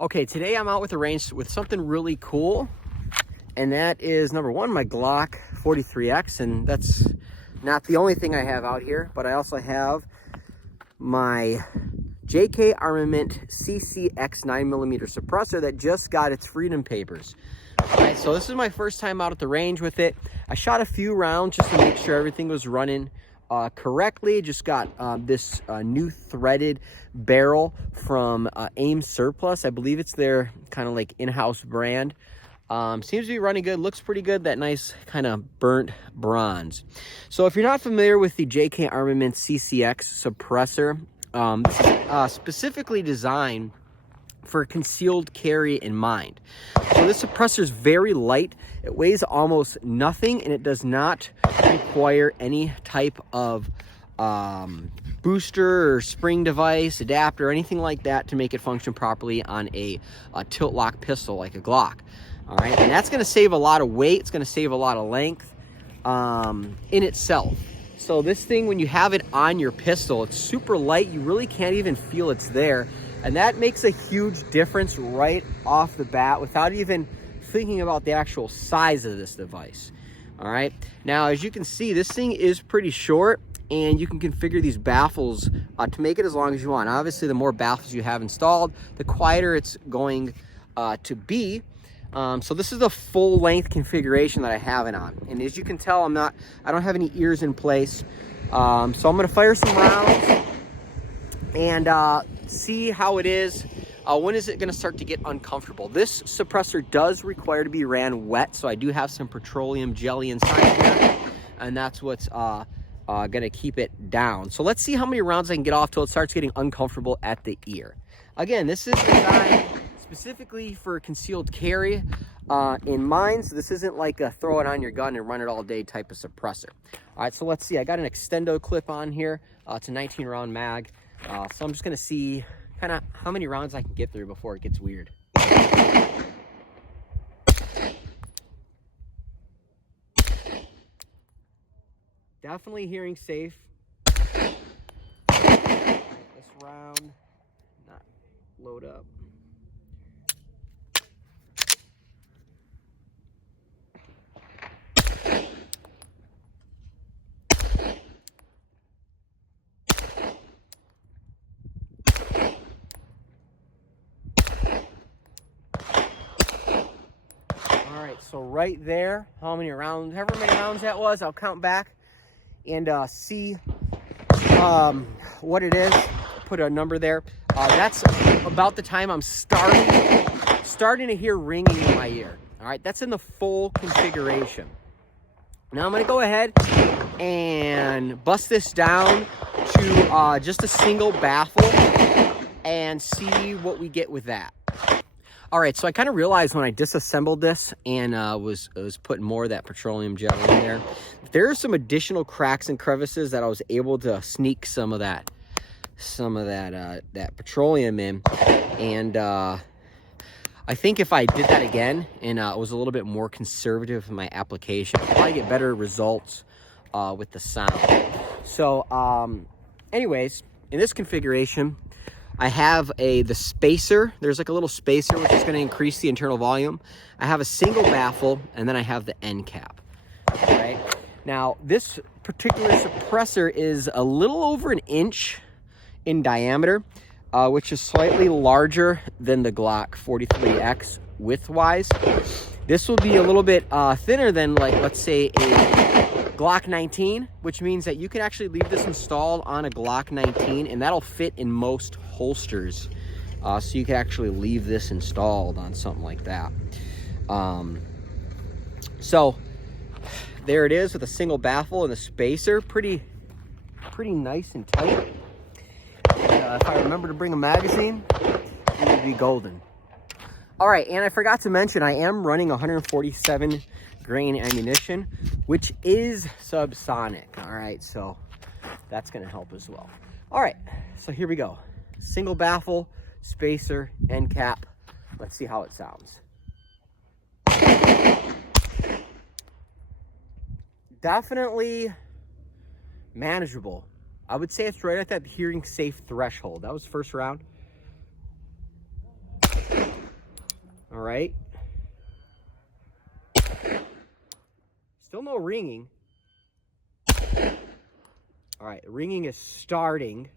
Okay, today I'm out with the range with something really cool, and that is number one, my Glock 43X, and that's not the only thing I have out here, but I also have my JK Armament CCX 9mm suppressor that just got its freedom papers. All right, so this is my first time out at the range with it. I shot a few rounds just to make sure everything was running correctly. Just got this new threaded barrel from AIM Surplus. I believe it's their kind of like in-house brand. Seems to be running good, looks pretty good, that nice kind of burnt bronze. So if you're not familiar with the JK Armament CCX suppressor, this is specifically designed for concealed carry in mind. So this suppressor is very light, it weighs almost nothing, and it does not require any type of booster or spring device, adapter, anything like that to make it function properly on a tilt lock pistol like a Glock. All right, and that's going to save a lot of weight, it's going to save a lot of length in itself. So this thing, when you have it on your pistol, it's super light, you really can't even feel it's there. And that makes a huge difference right off the bat without even thinking about the actual size of this device. All right, now as you can see, this thing is pretty short, and you can configure these baffles to make it as long as you want. Obviously, the more baffles you have installed, the quieter it's going to be. So this is the full length configuration that I have it on. And as you can tell, I don't have any ears in place. So I'm gonna fire some rounds and see how it is. When is it gonna start to get uncomfortable? This suppressor does require to be ran wet, so I do have some petroleum jelly inside here, and that's what's gonna keep it down. So let's see how many rounds I can get off till it starts getting uncomfortable at the ear. Again, this is designed specifically for concealed carry in mind, so this isn't like a throw it on your gun and run it all day type of suppressor. All right, so let's see. I got an extendo clip on here. It's a 19 round mag. So I'm just gonna see kind of how many rounds I can get through before it gets weird. Definitely hearing safe. This round, not load up. All right, so right there, how many rounds, however many rounds that was, I'll count back and see what it is. Put a number there. That's about the time I'm starting to hear ringing in my ear. All right, that's in the full configuration. Now I'm gonna go ahead and bust this down to just a single baffle and see what we get with that. All right, so I kind of realized when I disassembled this and was putting more of that petroleum gel in there are some additional cracks and crevices that I was able to sneak some of that petroleum in, and I think if I did that again and was a little bit more conservative in my application, I'd probably get better results with the sound. So anyways, in this configuration, I have the spacer. There's like a little spacer which is going to increase the internal volume. I have a single baffle, and then I have the end cap. All right. Now this particular suppressor is a little over an inch in diameter, which is slightly larger than the Glock 43X width-wise. This will be a little bit thinner than, like, let's say a Glock 19, which means that you can actually leave this installed on a Glock 19 and that'll fit in most holsters. So you can actually leave this installed on something like that. So there it is with a single baffle and a spacer. Pretty nice and tight. And, if I remember to bring a magazine, it would be golden. All right, and I forgot to mention, I am running 147 grain ammunition, which is subsonic. All right, so that's gonna help as well. All right, so here we go. Single baffle, spacer, end cap. Let's see how it sounds. Definitely manageable. I would say it's right at that hearing safe threshold. That was first round. All right. Still no ringing. All right, ringing is starting.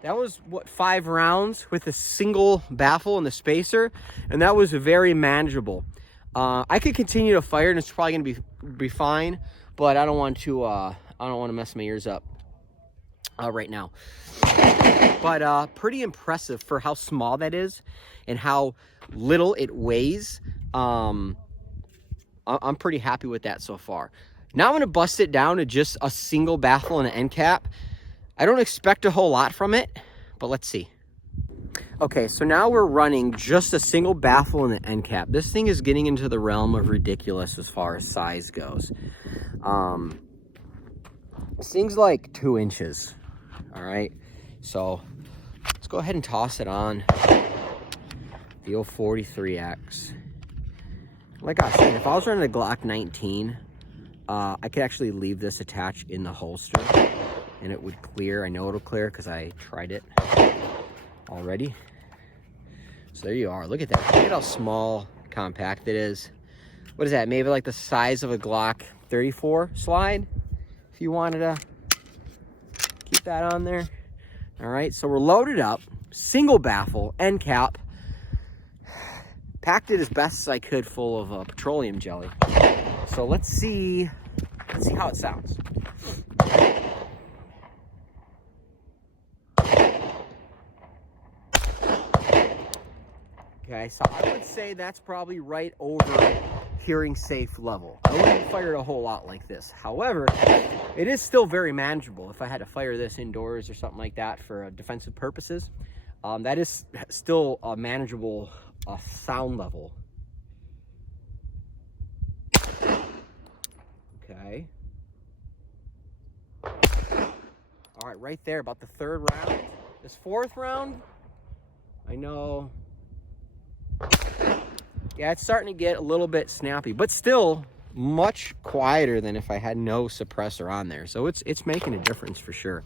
That was, what, 5 rounds with a single baffle and the spacer, and that was very manageable. I could continue to fire, and it's probably going to be fine, but I don't want to mess my ears up right now. But pretty impressive for how small that is and how little it weighs. I'm pretty happy with that so far. Now I'm going to bust it down to just a single baffle and an end cap. I don't expect a whole lot from it, but let's see. Okay, so now we're running just a single baffle and an end cap. This thing is getting into the realm of ridiculous as far as size goes. This thing's like 2 inches. All right, so let's go ahead and toss it on the 043X. Like I was saying, if I was running a Glock 19, I could actually leave this attached in the holster and it would clear. I know it'll clear because I tried it already. So there you are. Look at that. Look at how small, compact it is. What is that? Maybe like the size of a Glock 34 slide, if you wanted to keep that on there. All right, so we're loaded up, single baffle, end cap. Packed it as best as I could full of petroleum jelly. So let's see how it sounds. Okay, so I would say that's probably right over hearing safe level. I wouldn't fire it a whole lot like this. However, it is still very manageable. If I had to fire this indoors or something like that for defensive purposes, that is still a manageable sound level. Okay. All right, right there, about the 3rd round. This 4th round, I know. Yeah, it's starting to get a little bit snappy, but still much quieter than if I had no suppressor on there. So it's making a difference for sure.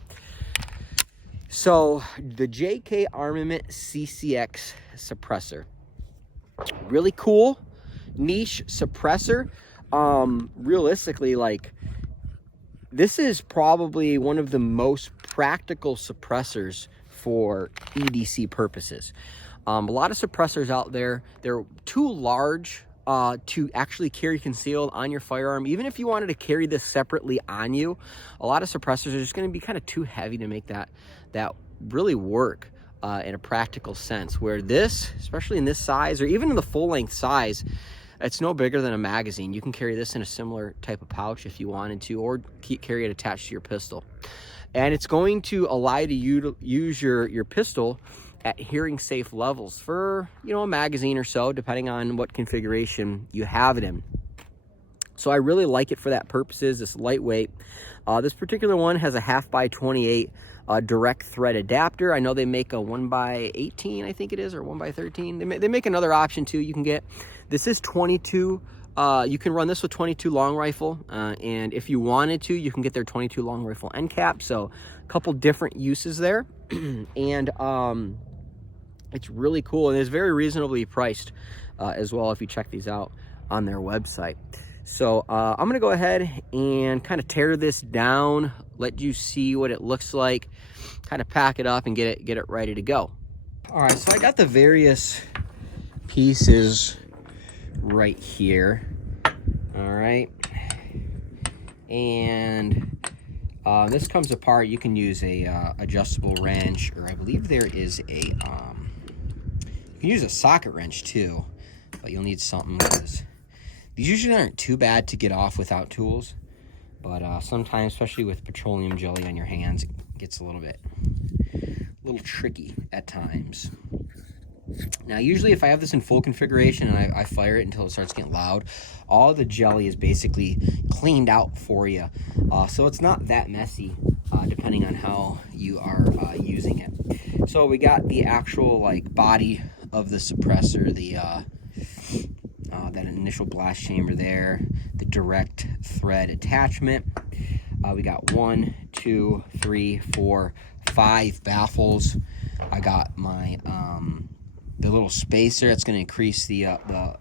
So the JK Armament CCX suppressor, really cool, niche suppressor. Realistically, like, this is probably one of the most practical suppressors for EDC purposes. A lot of suppressors out there, they're too large to actually carry concealed on your firearm. Even if you wanted to carry this separately on you, a lot of suppressors are just going to be kind of too heavy to make that really work in a practical sense. Where this, especially in this size, or even in the full-length size, it's no bigger than a magazine. You can carry this in a similar type of pouch if you wanted to, or carry it attached to your pistol. And it's going to allow you to use your pistol at hearing safe levels for, a magazine or so, depending on what configuration you have it in. So I really like it for that purposes. It's lightweight. This particular one has a 1/2x28 direct thread adapter. I know they make a 1x18, I think it is, or 1x13. They make another option too you can get. This is 22. You can run this with 22 long rifle, and if you wanted to, you can get their 22 long rifle end cap. So a couple different uses there. And it's really cool, and it's very reasonably priced as well if you check these out on their website. So I'm gonna go ahead and kind of tear this down, let you see what it looks like, kind of pack it up and get it ready to go. All right, so I got the various pieces right here. All right, and this comes apart. You can use a adjustable wrench, or I believe there is a you can use a socket wrench too, but you'll need something, because these usually aren't too bad to get off without tools, but sometimes, especially with petroleum jelly on your hands, it gets a little tricky at times. Now, usually if I have this in full configuration and I fire it until it starts getting loud, all the jelly is basically cleaned out for you. So it's not that messy, depending on how you are using it. So we got the actual body of the suppressor, that initial blast chamber there, the direct thread attachment. We got 1, 2, 3, 4, 5 baffles. I got my the little spacer that's going to increase the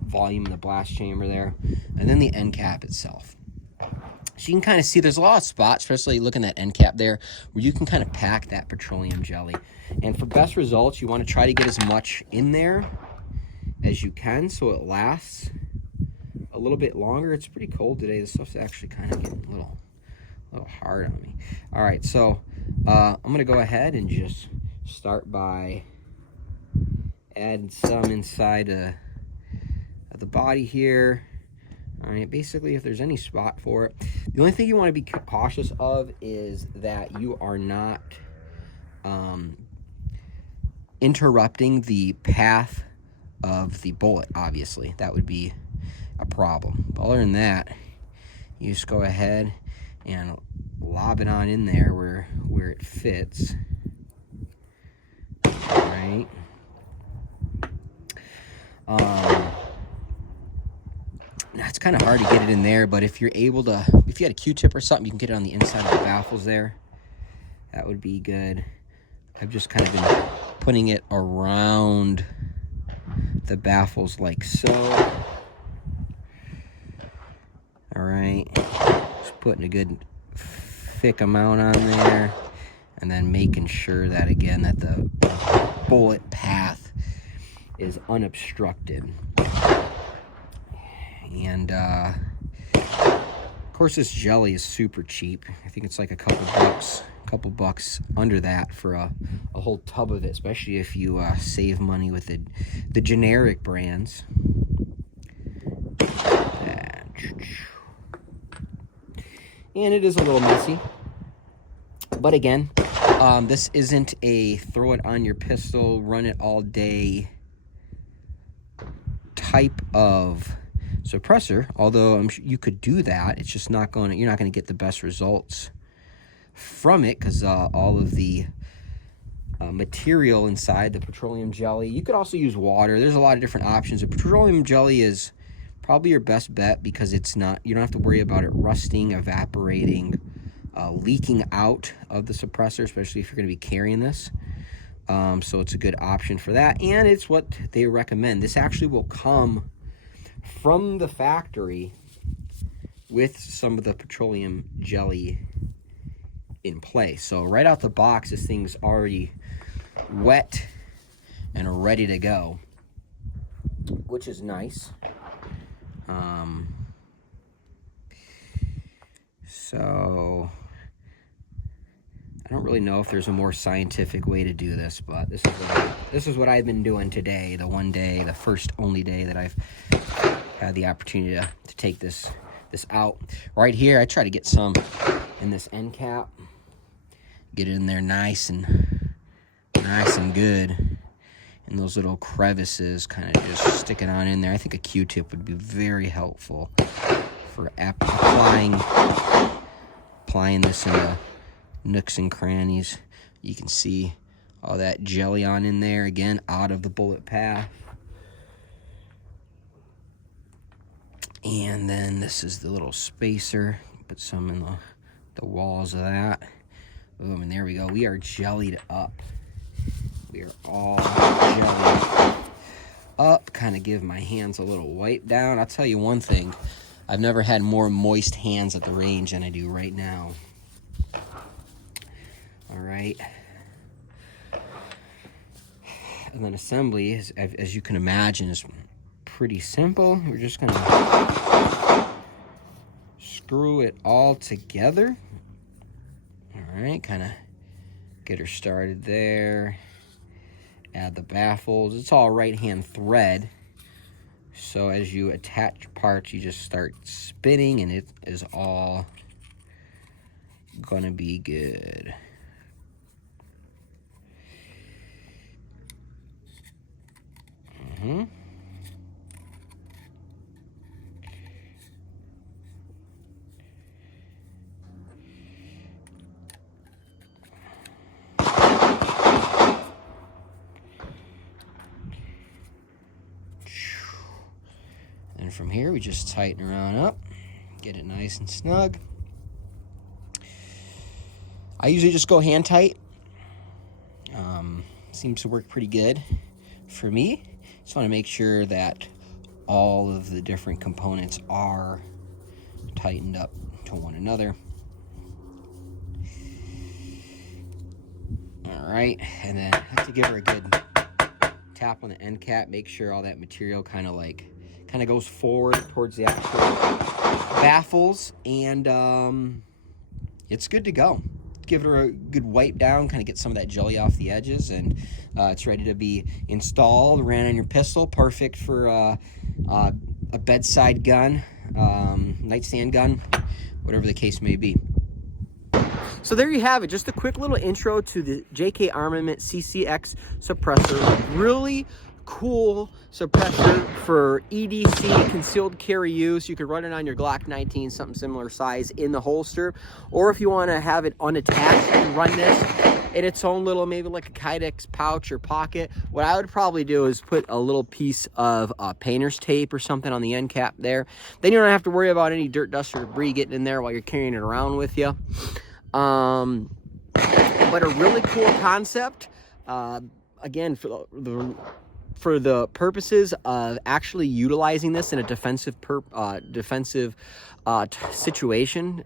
volume of the blast chamber there, and then the end cap itself. So you can kind of see there's a lot of spots, especially looking at that end cap there, where you can kind of pack that petroleum jelly. And for best results, you want to try to get as much in there as you can so it lasts a little bit longer. It's pretty cold today. This stuff's actually kind of getting a little hard on me. All right, so I'm going to go ahead and just start by adding some inside of the body here. All right, basically, if there's any spot for it, the only thing you want to be cautious of is that you are not interrupting the path of the bullet. Obviously, that would be a problem. But other than that, you just go ahead and lob it on in there where it fits. All right. Now it's kind of hard to get it in there, but if you're able to, if you had a Q-tip or something, you can get it on the inside of the baffles there. That would be good. I've just kind of been putting it around the baffles like so. All right, just putting a good thick amount on there, and then making sure that, again, that the bullet path is unobstructed. And of course, this jelly is super cheap. I think it's like a couple bucks under that for a whole tub of it, especially if you save money with the generic brands. And it is a little messy, but again, this isn't a throw it on your pistol, run it all day type of suppressor, although I'm sure you could do that. It's just not going to, you're not going to get the best results from it, because all of the material inside the petroleum jelly. You could also use water. There's a lot of different options. The petroleum jelly is probably your best bet, because it's not, you don't have to worry about it rusting, evaporating, leaking out of the suppressor, especially if you're going to be carrying this. So it's a good option for that, and it's what they recommend. This actually will come from the factory with some of the petroleum jelly in place. So right out the box, this thing's already wet and ready to go, which is nice. So I don't really know if there's a more scientific way to do this, but this is what I've been doing today, the first only day that I've had the opportunity to take this out. Right here, I try to get some in this end cap, get it in there nice and good, and those little crevices, kind of just stick it on in there. I think a Q-tip would be very helpful for applying this in the nooks and crannies. You can see all that jelly on in there, again, out of the bullet path. And then this is the little spacer. Put some in the walls of that. Boom, and there we go. We are jellied up. We are all jellied up. Kind of give my hands a little wipe down. I'll tell you one thing. I've never had more moist hands at the range than I do right now. All right. And then assembly, as you can imagine, is pretty simple. We're just going to screw it all together. All right, kind of get her started there. Add the baffles. It's all right-hand thread. So as you attach parts, you just start spinning, and it is all gonna be good. And from here, we just tighten her on up, get it nice and snug. I usually just go hand tight. Seems to work pretty good for me. Just want to make sure that all of the different components are tightened up to one another. All right, and then I have to give her a good tap on the end cap, make sure all that material kind of goes forward towards the actual baffles, and it's good to go. Give her a good wipe down, kind of get some of that jelly off the edges, and it's ready to be installed. Ran on your pistol, perfect for a bedside gun, nightstand gun, whatever the case may be. So there you have it, just a quick little intro to the JK Armament CCX suppressor. Really cool suppressor for EDC, concealed carry use. You could run it on your Glock 19, something similar size, in the holster, or if you want to have it unattached, you can run this in its own little, maybe like a Kydex pouch or pocket. What I would probably do is put a little piece of painter's tape or something on the end cap there. Then you don't have to worry about any dirt, dust, or debris getting in there while you're carrying it around with you. But a really cool concept. Again, for the purposes of actually utilizing this in a defensive situation,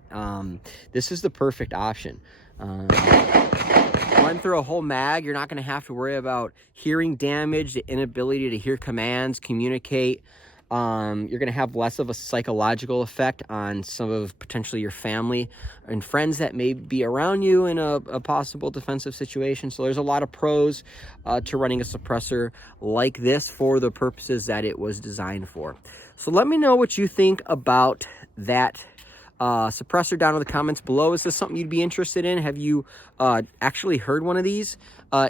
this is the perfect option. Run through a whole mag. You're not going to have to worry about hearing damage, the inability to hear commands, communicate. You're going to have less of a psychological effect on some of potentially your family and friends that may be around you in a possible defensive situation. So there's a lot of pros to running a suppressor like this for the purposes that it was designed for. So let me know what you think about that suppressor down in the comments below. Is this something you'd be interested in? Have you actually heard one of these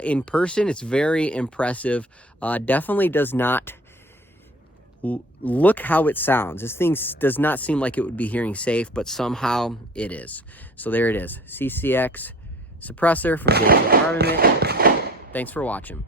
in person? It's very impressive. Definitely does not look how it sounds. This thing does not seem like it would be hearing safe, but somehow it is. So there it is, CCX suppressor from JK Armament. Thanks for watching.